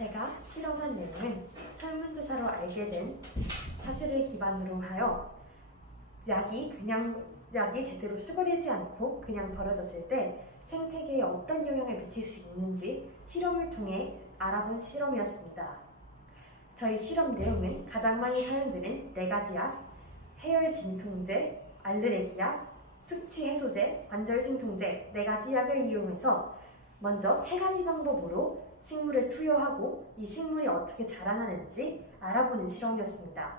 제가 실험한 내용은 설문조사로 알게 된 사실을 기반으로 하여 약이 제대로 수거되지 않고 그냥 버려졌을 때 생태계에 어떤 영향을 미칠 수 있는지 실험을 통해 알아본 실험이었습니다. 저희 실험 내용은 가장 많이 사용되는 4가지 약, 해열 진통제, 알르레기약, 숙취 해소제, 관절 진통제 4가지 약을 이용해서 먼저 3가지 방법으로 식물을 투여하고 이 식물이 어떻게 자라나는지 알아보는 실험이었습니다.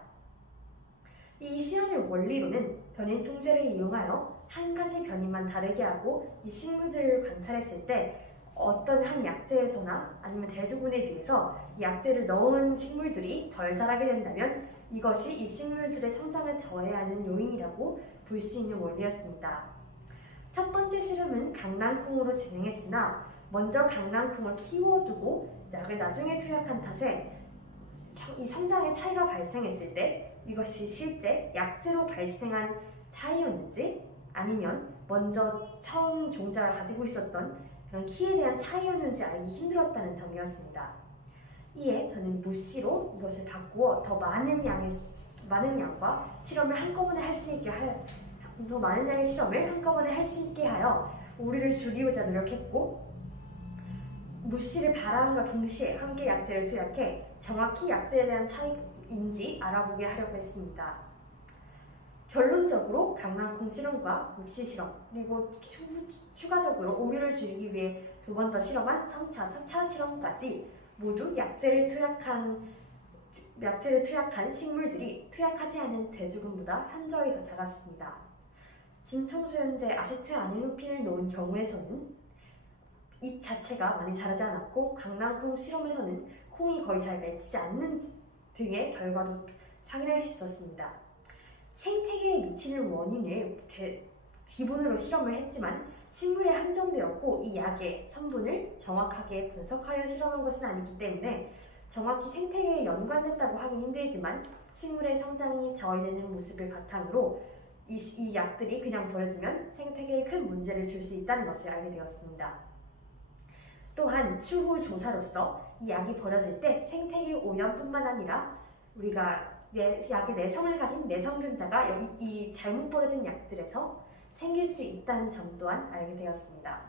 이 실험의 원리로는 변인 통제를 이용하여 한 가지 변이만 다르게 하고 이 식물들을 관찰했을 때 어떤 한 약재에서나 아니면 대조군에 비해서 이 약재를 넣은 식물들이 덜 자라게 된다면 이것이 이 식물들의 성장을 저해하는 요인이라고 볼 수 있는 원리였습니다. 첫 번째 실험은 강낭콩으로 진행했으나 먼저 강낭콩을 키워두고 약을 나중에 투약한 탓에 이 성장의 차이가 발생했을 때 이것이 실제 약재로 발생한 차이였는지 아니면 먼저 처음 종자가 가지고 있었던 그런 키에 대한 차이였는지 알기 힘들었다는 점이었습니다. 이에 저는 무씨로 이것을 바꾸어 더 많은 양과 실험을 한꺼번에 할 수 있게 하여 오류를 줄이고자 노력했고 무씨를 바람과 동시에 함께 약재를 투약해 정확히 약재에 대한 차이인지 알아보게 하려고 했습니다. 결론적으로 강낭콩 실험과 무씨 실험 그리고 추가적으로 오류를 줄이기 위해 2번 더 실험한 3차, 4차 실험까지 모두 약재를 투약한 식물들이 투약하지 않은 대조군보다 현저히 더 작았습니다. 진통소염제 아세트아미노핀을 놓은 경우에서는 잎 자체가 많이 자라지 않았고 강낭콩 실험에서는 콩이 거의 잘 맺히지 않는 등의 결과도 확인할 수 있었습니다. 생태계에 미치는 원인을 기본으로 실험을 했지만 식물에 한정되었고 이 약의 성분을 정확하게 분석하여 실험한 것은 아니기 때문에 정확히 생태계에 연관됐다고 하긴 힘들지만 식물의 성장이 저해되는 모습을 바탕으로 이 약들이 그냥 버려지면 생태계에 큰 문제를 줄 수 있다는 것을 알게 되었습니다. 또한 추후 조사로서 이 약이 버려질 때 생태계 오염뿐만 아니라 우리가 약의 내성을 가진 내성균자가 이 잘못 버려진 약들에서 생길 수 있다는 점 또한 알게 되었습니다.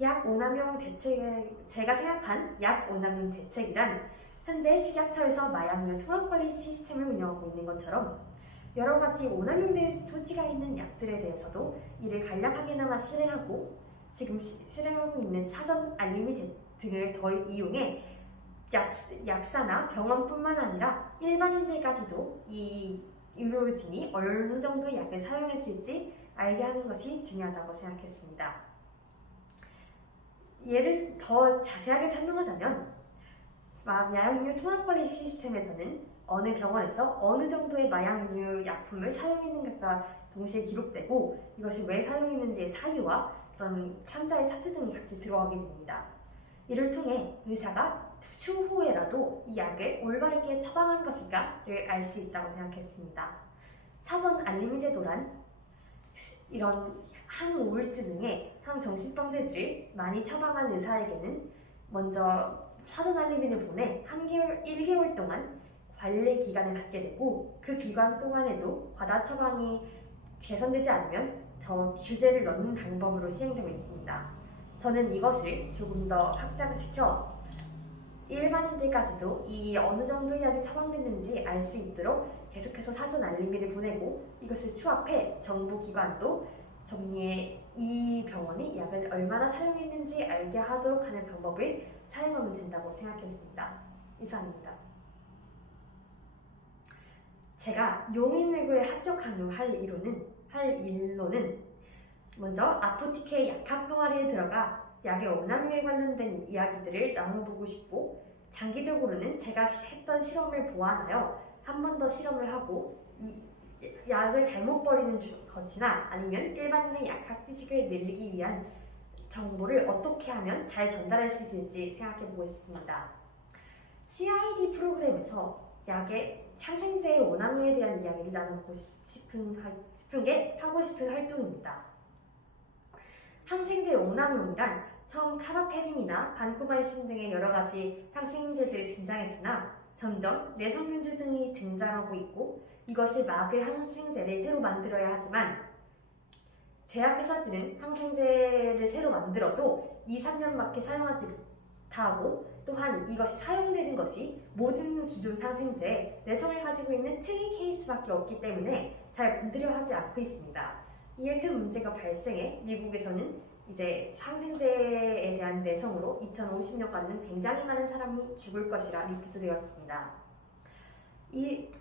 약 오남용 제가 생각한 약 오남용 대책이란 현재 식약처에서 마약류 통합관리 시스템을 운영하고 있는 것처럼 여러 가지 오남용될 소지가 있는 약들에 대해서도 이를 간략하게나마 실행하고 지금 실행하고 있는 사전 알림이 등을 더 이용해 약사나 병원뿐만 아니라 일반인들까지도 이 의료진이 어느 정도 약을 사용했을지 알게 하는 것이 중요하다고 생각했습니다. 예를 더 자세하게 설명하자면 마약류 통합관리 시스템에서는 어느 병원에서 어느 정도의 마약류 약품을 사용했는가가 동시에 기록되고 이것이 왜 사용했는지의 사유와 그런 환자의 차트 등이 같이 들어가게 됩니다. 이를 통해 의사가 추후에라도 이 약을 올바르게 처방한 것인가를 알 수 있다고 생각했습니다. 사전 알림이 제도란 이런 항우울증 등의 항정신병제들을 많이 처방한 의사에게는 먼저 사전 알림인을 보내 1개월 동안 관리 기간을 갖게 되고 그 기간 동안에도 과다 처방이 개선되지 않으면 저 규제를 넣는 방법으로 시행되고 있습니다. 저는 이것을 조금 더 확장시켜 일반인들까지도 이 어느 정도의 약이 처방됐는지 알 수 있도록 계속해서 사전 알림비를 보내고 이것을 추합해 정부 기관도 정리해 이 병원이 약을 얼마나 사용했는지 알게 하도록 하는 방법을 사용하면 된다고 생각했습니다. 이상입니다. 제가 용인외고에 합격한 후 할 일로는 먼저 아포티케 약학 동아리에 들어가 약의 오남용에 관련된 이야기들을 나눠보고 싶고 장기적으로는 제가 했던 실험을 보완하여 한 번 더 실험을 하고 약을 잘못 버리는 것이나 아니면 일반인의 약학 지식을 늘리기 위한 정보를 어떻게 하면 잘 전달할 수 있을지 생각해보고 있습니다. CID 프로그램에서 약의 항생제의 오남용에 대한 이야기를 나눠보고 싶은 게 하고 싶은 활동입니다. 항생제의 오남용이란 처음 카바페닌이나 반코마이신 등의 여러 가지 항생제들이 등장했으나 점점 내성균주 등이 등장하고 있고 이것을 막을 항생제를 새로 만들어야 하지만 제약회사들은 항생제를 새로 만들어도 2, 3년밖에 사용하지 못하고 또한 이것이 사용되는 것이 모든 기존 항생제에 내성을 가지고 있는 특이 케이스밖에 없기 때문에 잘 만들려 하지 않고 있습니다. 이에 큰 문제가 발생해 미국에서는 이제 항생제에 대한 내성으로 2050년까지는 굉장히 많은 사람이 죽을 것이라 리포트되었습니다.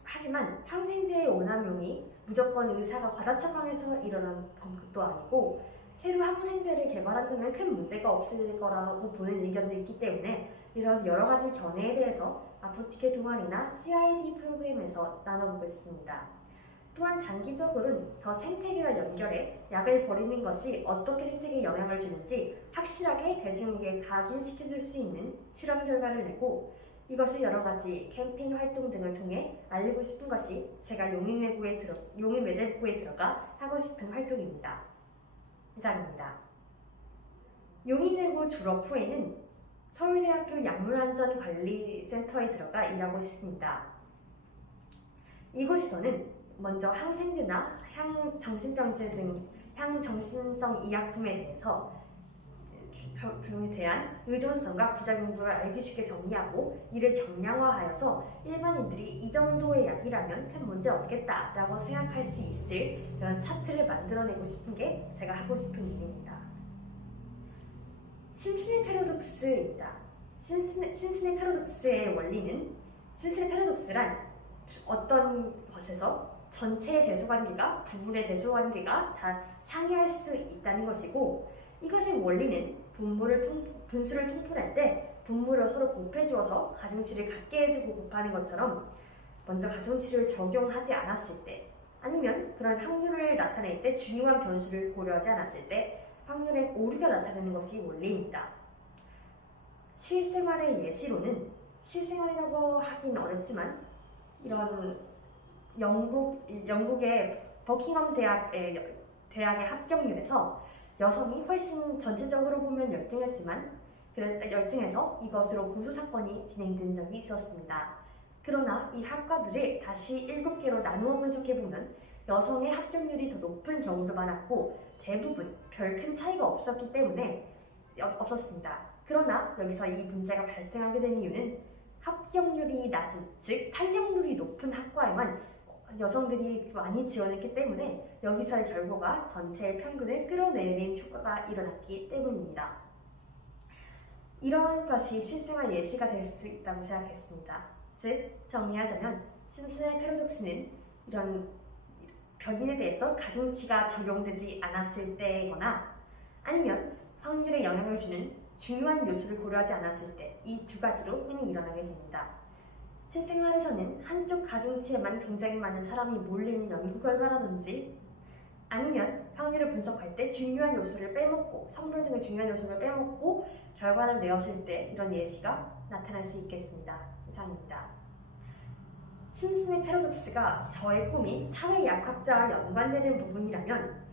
하지만 항생제의 오남용이 무조건 의사가 과다 처방해서 일어난 것도 아니고 새로 항생제를 개발한다면 큰 문제가 없을 거라고 보는 의견도 있기 때문에 이런 여러 가지 견해에 대해서 아포티케 동아리나 CID 프로그램에서 나눠보겠습니다. 또한 장기적으로는 더 생태계와 연결해 약을 버리는 것이 어떻게 생태계에 영향을 주는지 확실하게 대중에게 각인시켜줄 수 있는 실험 결과를 내고 이것을 여러 가지 캠페인 활동 등을 통해 알리고 싶은 것이 제가 용인외대부에 들어가 하고 싶은 활동입니다. 이상입니다. 용인외고 졸업 후에는 서울대학교 약물안전관리센터에 들어가 일하고 있습니다. 이곳에서는 먼저 항생제나 향정신병제 등 향정신성 의약품에 대해서 병에 대한 의존성과 부작용들을 알기 쉽게 정리하고 이를 정량화하여서 일반인들이 이 정도의 약이라면 큰 문제 없겠다라고 생각할 수 있을 그런 차트를 만들어내고 싶은 게 제가 하고 싶은 일입니다. 심슨의 패러독스입니다. 심슨의 패러독스의 원리는 심슨의 패러독스란 어떤 것에서 전체의 대소관계가 부분의 대소관계가 다 상이할 수 있다는 것이고 이것의 원리는 분수를 통분할 때 분무를 서로 곱해 주어서 가중치를 같게 해주고 곱하는 것처럼 먼저 가중치를 적용하지 않았을 때 아니면 그런 확률을 나타낼 때 중요한 변수를 고려하지 않았을 때 확률의 오류가 나타나는 것이 원리입니다. 실생활의 예시로는 실생활이라고 하긴 어렵지만 이런 영국의 버킹엄 대학의 합격률에서 여성이 훨씬 전체적으로 보면 열등해서 이것으로 고소사건이 진행된 적이 있었습니다. 그러나 이 학과들을 다시 7개로 나누어 분석해보면 여성의 합격률이 더 높은 경우도 많았고 대부분 별 큰 차이가 없었기 때문에 없었습니다. 그러나 여기서 이 문제가 발생하게 된 이유는 합격률이 낮은, 즉 탄력률이 높은 학과에만 여성들이 많이 지원했기 때문에 여기서의 결과가 전체의 평균을 끌어내리는 효과가 일어났기 때문입니다. 이러한 것이 실생활 예시가 될 수 있다고 생각했습니다. 즉, 정리하자면 심슨의 패러독스는 이런 변인에 대해서 가중치가 적용되지 않았을 때거나 아니면 확률에 영향을 주는 중요한 요소를 고려하지 않았을 때 이 두 가지로 흔히 일어나게 됩니다. 실생활에서는 한쪽 가중치에만 굉장히 많은 사람이 몰리는 연구 결과라든지 아니면 확률을 분석할 때 중요한 요소를 빼먹고 성분 등의 중요한 요소를 빼먹고 결과를 내었을 때 이런 예시가 나타날 수 있겠습니다. 이상입니다. 심슨의 패러독스가 저의 꿈이 사회약학자와 연관되는 부분이라면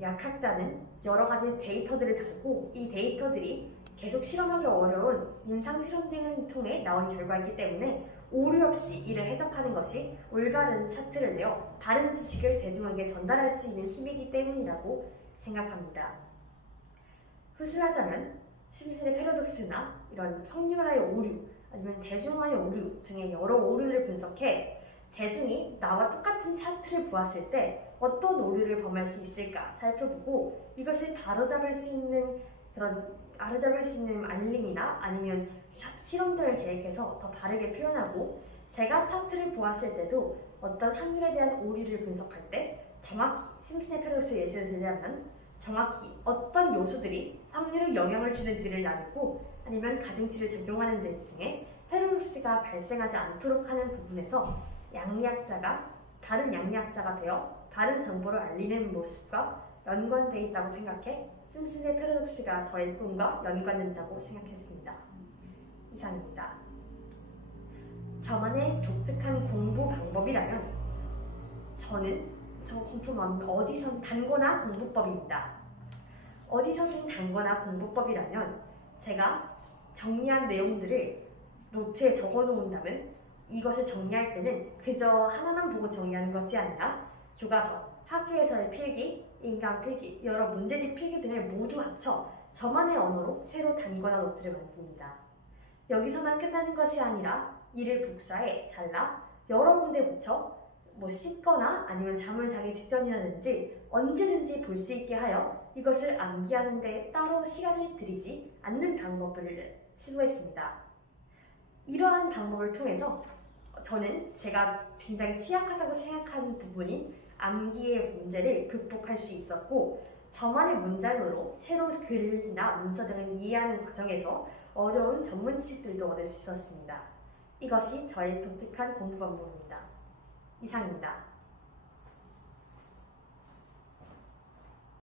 약학자는 여러 가지 데이터들을 다루고 이 데이터들이 계속 실험하기 어려운 임상실험진을 통해 나온 결과이기 때문에 오류 없이 이를 해석하는 것이 올바른 차트를 내어 바른 지식을 대중에게 전달할 수 있는 힘이기 때문이라고 생각합니다. 후술하자면 심슨의 패러독스나 이런 확률화의 오류 아니면 대중화의 오류 등의 여러 오류를 분석해 대중이 나와 똑같은 차트를 보았을 때 어떤 오류를 범할 수 있을까 살펴보고 이것을 바로잡을 수 있는 알림이나 아니면 실험들을 계획해서 더 바르게 표현하고 제가 차트를 보았을 때도 어떤 확률에 대한 오류를 분석할 때 정확히 심슨의 패러독스 예시를 들자면 정확히 어떤 요소들이 확률에 영향을 주는지를 나누고 아니면 가중치를 적용하는 데 등의 패러독스가 발생하지 않도록 하는 부분에서 양리학자가 다른 양리학자가 되어 다른 정보를 알리는 모습과 연관되어 있다고 생각해 심슨의 패러독스가 저의 꿈과 연관된다고 생각했습니다. 이상입니다. 저만의 독특한 공부 방법이라면 저는 저 공부는 어디선 단거나 공부법입니다. 어디서든 단거나 공부법이라면 제가 정리한 내용들을 노트에 적어 놓은다면 이것을 정리할 때는 그저 하나만 보고 정리하는 것이 아니라 교과서, 학교에서의 필기, 인강 필기, 여러 문제집 필기 등을 모두 합쳐 저만의 언어로 새로 단거나 노트를 만듭니다. 여기서만 끝나는 것이 아니라 이를 복사해 잘라 여러 군데 붙여 씻거나 아니면 잠을 자기 직전이라든지 언제든지 볼 수 있게 하여 이것을 암기하는 데 따로 시간을 들이지 않는 방법을 시도했습니다. 이러한 방법을 통해서 저는 제가 굉장히 취약하다고 생각하는 부분인 암기의 문제를 극복할 수 있었고, 저만의 문장으로 새로 글이나 문서 등을 이해하는 과정에서 어려운 전문 지식들도 얻을 수 있었습니다. 이것이 저의 독특한 공부 방법입니다. 이상입니다.